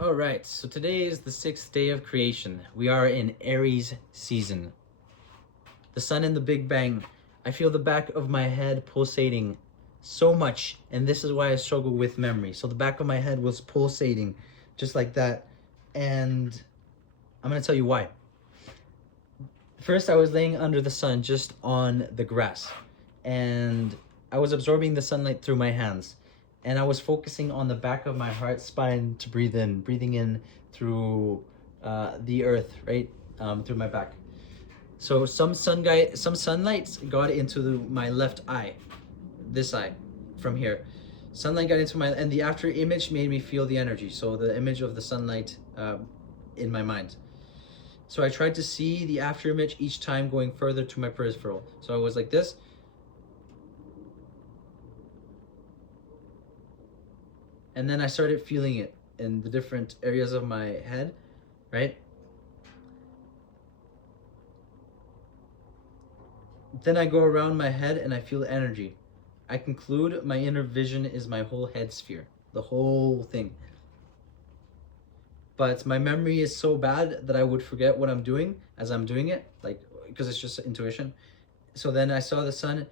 All right, so today is the 6th day of creation. We are in Aries season. The sun in the Big Bang. I feel the back of my head pulsating so much, and this is why I struggle with memory. So the back of my head was pulsating just like that, and I'm gonna tell you why. First, I was laying under the sun just on the grass, and I was absorbing the sunlight through my hands, and I was focusing on the back of my heart spine to breathing in through the earth, right, through my back. So some sunlight got into my left eye, this eye, from here. Sunlight got into my, and the after image made me feel the energy. So the image of the sunlight in my mind. So I tried to see the after image each time going further to my peripheral. So I was like this. And then I started feeling it in the different areas of my head, right? Then I go around my head and I feel energy. I conclude my inner vision is my whole head sphere, the whole thing. But my memory is so bad that I would forget what I'm doing as I'm doing it, like, because it's just intuition. So then I saw the sun.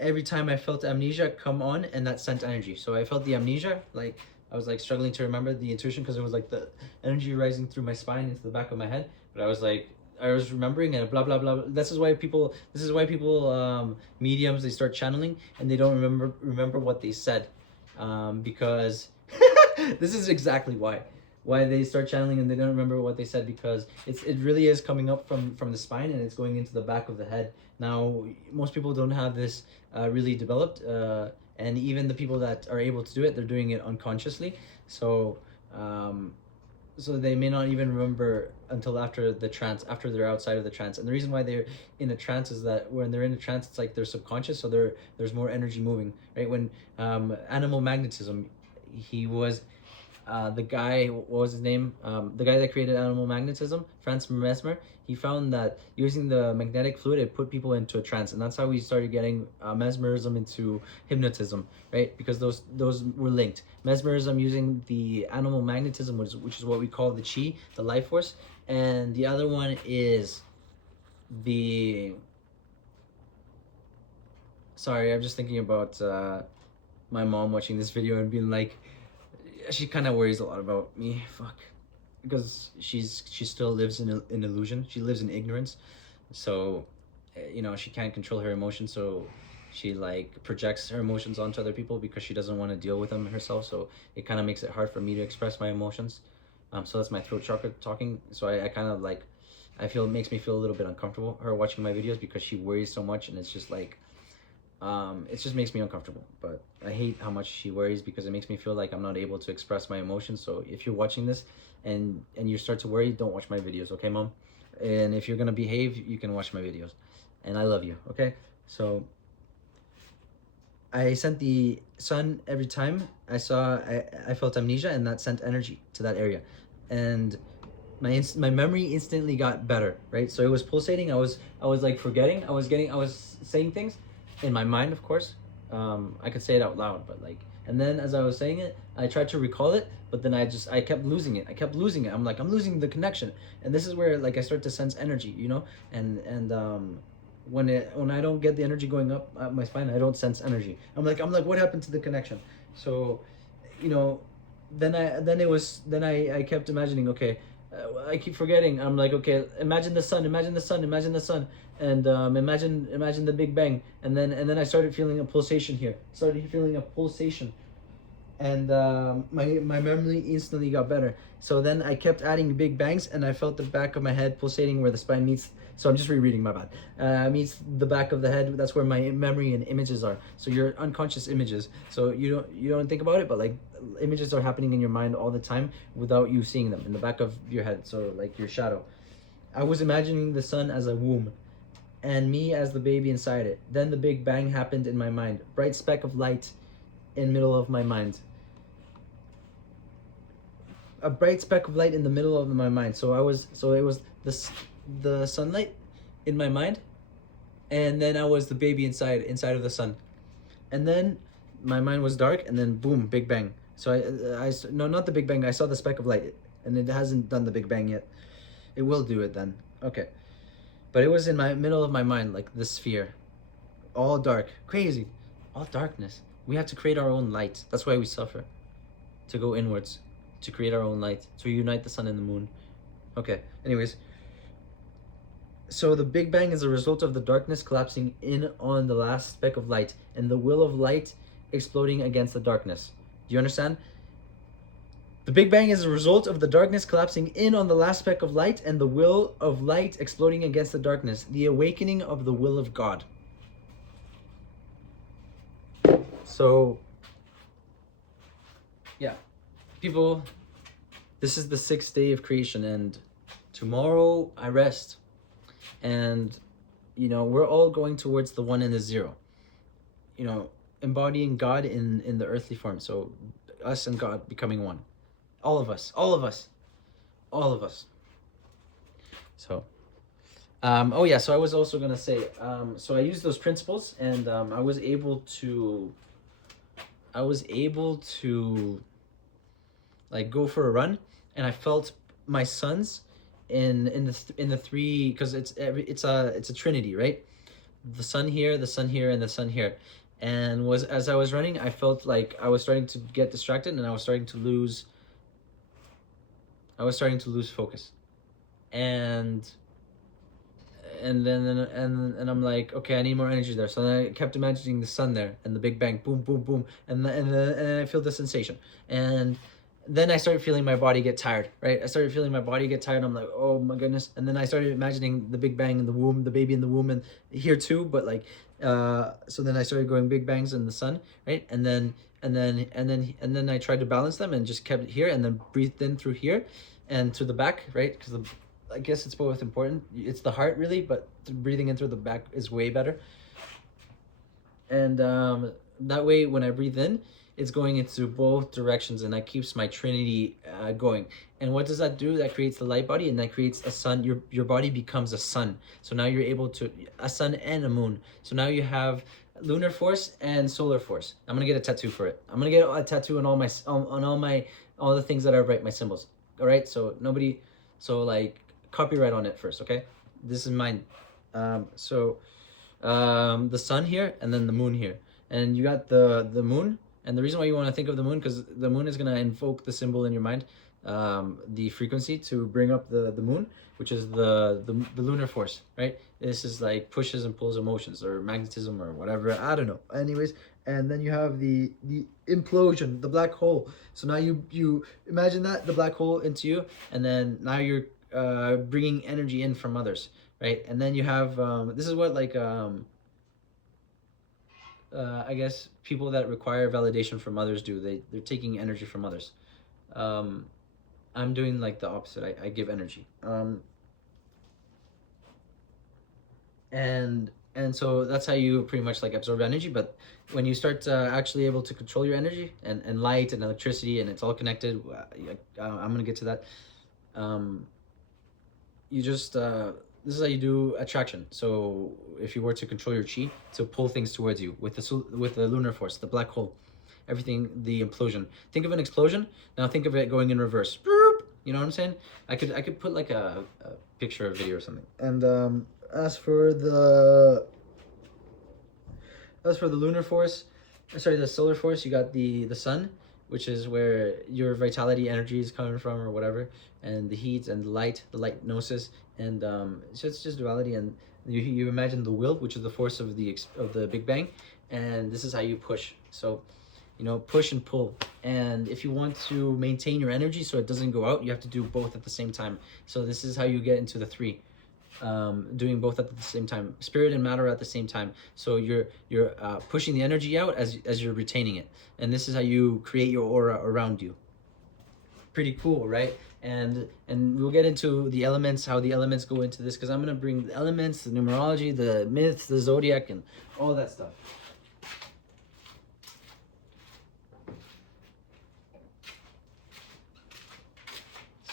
Every time I felt amnesia come on, and that sent energy. So I felt the amnesia, like I was like struggling to remember the intuition because it was like the energy rising through my spine into the back of my head. But I was remembering and blah blah blah. This is why people mediums, they start channeling and they don't remember what they said, because this is exactly why they start channeling and they don't remember what they said, because it really is coming up from the spine and it's going into the back of the head. Now most people don't have this really developed, and even the people that are able to do it, they're doing it unconsciously. So so they may not even remember until after the trance, after they're outside of the trance. And the reason why they're in a trance is that when they're in a trance, it's like they're subconscious, so there's more energy moving, right? When animal magnetism, he was the guy, what was his name? The guy that created animal magnetism, Franz Mesmer. He found that using the magnetic fluid, it put people into a trance, and that's how we started getting mesmerism into hypnotism, right? Because those were linked. Mesmerism using the animal magnetism, which is what we call the chi, the life force, and the other one is the. Sorry, I'm just thinking about my mom watching this video and being like, she kind of worries a lot about me. Fuck, because she still lives in an illusion. She lives in ignorance, so she can't control her emotions. So she like projects her emotions onto other people because she doesn't want to deal with them herself. So it kind of makes it hard for me to express my emotions. So that's my throat chakra talking. So I kind of like, I feel it makes me feel a little bit uncomfortable her watching my videos because she worries so much, and it's just like it just makes me uncomfortable. But I hate how much she worries because it makes me feel like I'm not able to express my emotions. So if you're watching this and you start to worry, don't watch my videos, okay, mom? And if you're gonna behave, you can watch my videos. And I love you, okay? So I sent the sun every time I felt amnesia, and that sent energy to that area. And my memory instantly got better, right? So it was pulsating. I was like forgetting. I was saying things in my mind, of course. I could say it out loud, but like, and then as I was saying it, I tried to recall it, but then I kept losing it. I'm like, I'm losing the connection, and this is where like I start to sense energy, and when I don't get the energy going up my spine, I don't sense energy. I'm like, what happened to the connection? So, you know, then I kept imagining, okay, I keep forgetting. I'm like, okay, imagine the sun, imagine the sun, imagine the sun, and imagine the Big Bang, and then I started feeling a pulsation here. Started feeling a pulsation, and my memory instantly got better. So then I kept adding big bangs, and I felt the back of my head pulsating where the spine meets. So I'm just rereading, my bad. Meets the back of the head. That's where my memory and images are. So your unconscious images. So you don't think about it, but like images are happening in your mind all the time without you seeing them in the back of your head. So like your shadow. I was imagining the sun as a womb, and me as the baby inside it. Then the Big Bang happened in my mind. Bright speck of light in middle of my mind. A bright speck of light in the middle of my mind. So it was the sunlight in my mind, and then I was the baby inside of the sun. And then my mind was dark, and then boom, Big Bang. So no, not the Big Bang. I saw the speck of light, and it hasn't done the Big Bang yet. It will do it then. Okay. But it was in my middle of my mind, like the sphere. All dark. Crazy. All darkness. We have to create our own light. That's why we suffer. To go inwards. To create our own light. To unite the sun and the moon. Okay. Anyways. So the Big Bang is a result of the darkness collapsing in on the last speck of light, and the will of light exploding against the darkness. Do you understand? The Big Bang is a result of the darkness collapsing in on the last speck of light, and the will of light exploding against the darkness. The awakening of the will of God. So, yeah. People, this is the 6th day of creation, and tomorrow I rest. And, you know, we're all going towards the 1 and the 0. You know, embodying God in the earthly form. So, us and God becoming one. All of us. All of us. All of us. So, oh yeah, so I was also going to say, so I used those principles, and I was able to, like, go for a run, and I felt my sons in the three, because it's a trinity, right? The sun here, the sun here, and the sun here. And as I was running, I felt like I was starting to get distracted, and I was starting to lose focus. And then I'm like, okay, I need more energy there. So then I kept imagining the sun there and the Big Bang, boom, boom, boom, and I feel the sensation. And then I started feeling my body get tired, right? I started feeling my body get tired. I'm like, oh my goodness. And then I started imagining the Big Bang in the womb, the baby in the womb, and here too. But like, so then I started going Big Bangs in the sun, right? And then I tried to balance them and just kept it here, and then breathed in through here and to the back, right? Because I guess it's both important. It's the heart really, but breathing in through the back is way better. And that way, when I breathe in, it's going into both directions, and that keeps my trinity going. And what does that do? That creates the light body, and that creates a sun. Your body becomes a sun. So now you're able to, a sun and a moon. So now you have lunar force and solar force. I'm gonna get a tattoo for it. I'm gonna get a tattoo on all the things that I write, my symbols. All right. So like copyright on it first. Okay. This is mine. The sun here, and then the moon here, and you got the moon. And the reason why you want to think of the moon, because the moon is going to invoke the symbol in your mind, the frequency to bring up the moon, which is the lunar force, right? This is like pushes and pulls emotions, or magnetism, or whatever. I don't know. Anyways, and then you have the implosion, the black hole. So now you imagine that, the black hole into you, and then now you're bringing energy in from others, right? And then you have this is what like I guess people that require validation from others do. They're taking energy from others. I'm doing like the opposite. I give energy. And so that's how you pretty much like absorb energy. But when you start actually able to control your energy and light and electricity, and it's all connected, I'm gonna get to that. You just this is how you do attraction. So if you were to control your chi to pull things towards you with the lunar force, the black hole, everything, the implosion. Think of an explosion. Now think of it going in reverse. You know what I'm saying? I could put like a picture or video or something. And as for the lunar force, sorry, the solar force, you got the sun, which is where your vitality energy is coming from, or whatever, and the heat and the light gnosis, and so it's just duality. And you imagine the will, which is the force of the Big Bang, and this is how you push. So, you know, push and pull. And if you want to maintain your energy so it doesn't go out, you have to do both at the same time. So this is how you get into the three. Doing both at the same time, spirit and matter at the same time. So you're pushing the energy out as you're retaining it, and this is how you create your aura around you. Pretty cool, right? And we'll get into the elements, how the elements go into this, because I'm gonna bring the elements, the numerology, the myths, the zodiac, and all that stuff.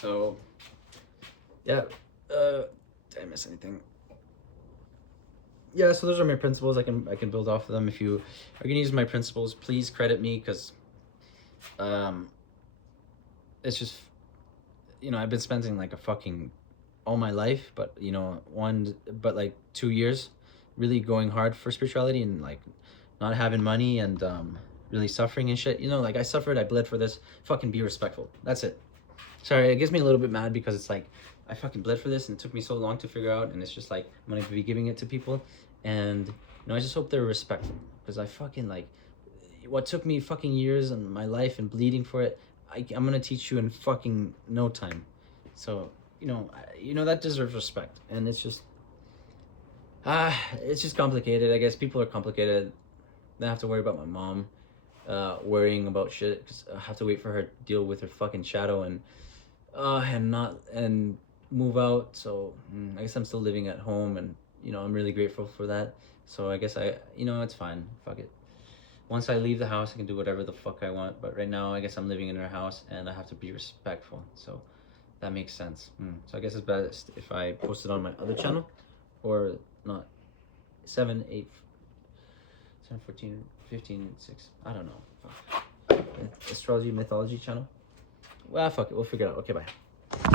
So yeah, did I miss anything? Yeah, so those are my principles. I can build off of them. If you are gonna use my principles, please credit me, because um, it's just, I've been spending like a fucking all my life, but like 2 years, really going hard for spirituality and like not having money and really suffering and shit. Like I suffered, I bled for this. Fucking be respectful. That's it. Sorry, it gets me a little bit mad because it's like I fucking bled for this and it took me so long to figure out, and it's just like I'm gonna be giving it to people, and I just hope they're respectful because I fucking like what took me fucking years and my life and bleeding for it. I'm gonna teach you in fucking no time, so that deserves respect, and it's just complicated. I guess people are complicated. I have to worry about my mom, worrying about shit because I have to wait for her to deal with her fucking shadow and move out. So I guess I'm still living at home, and I'm really grateful for that. So I guess it's fine. Fuck it. Once I leave the house, I can do whatever the fuck I want. But right now, I guess I'm living in her house, and I have to be respectful. So that makes sense. So I guess it's best if I post it on my other channel, or not. 7, 8, 7, 14, 15, 6. I don't know. Fuck. Astrology, mythology channel. Well, fuck it. We'll figure it out. Okay, bye.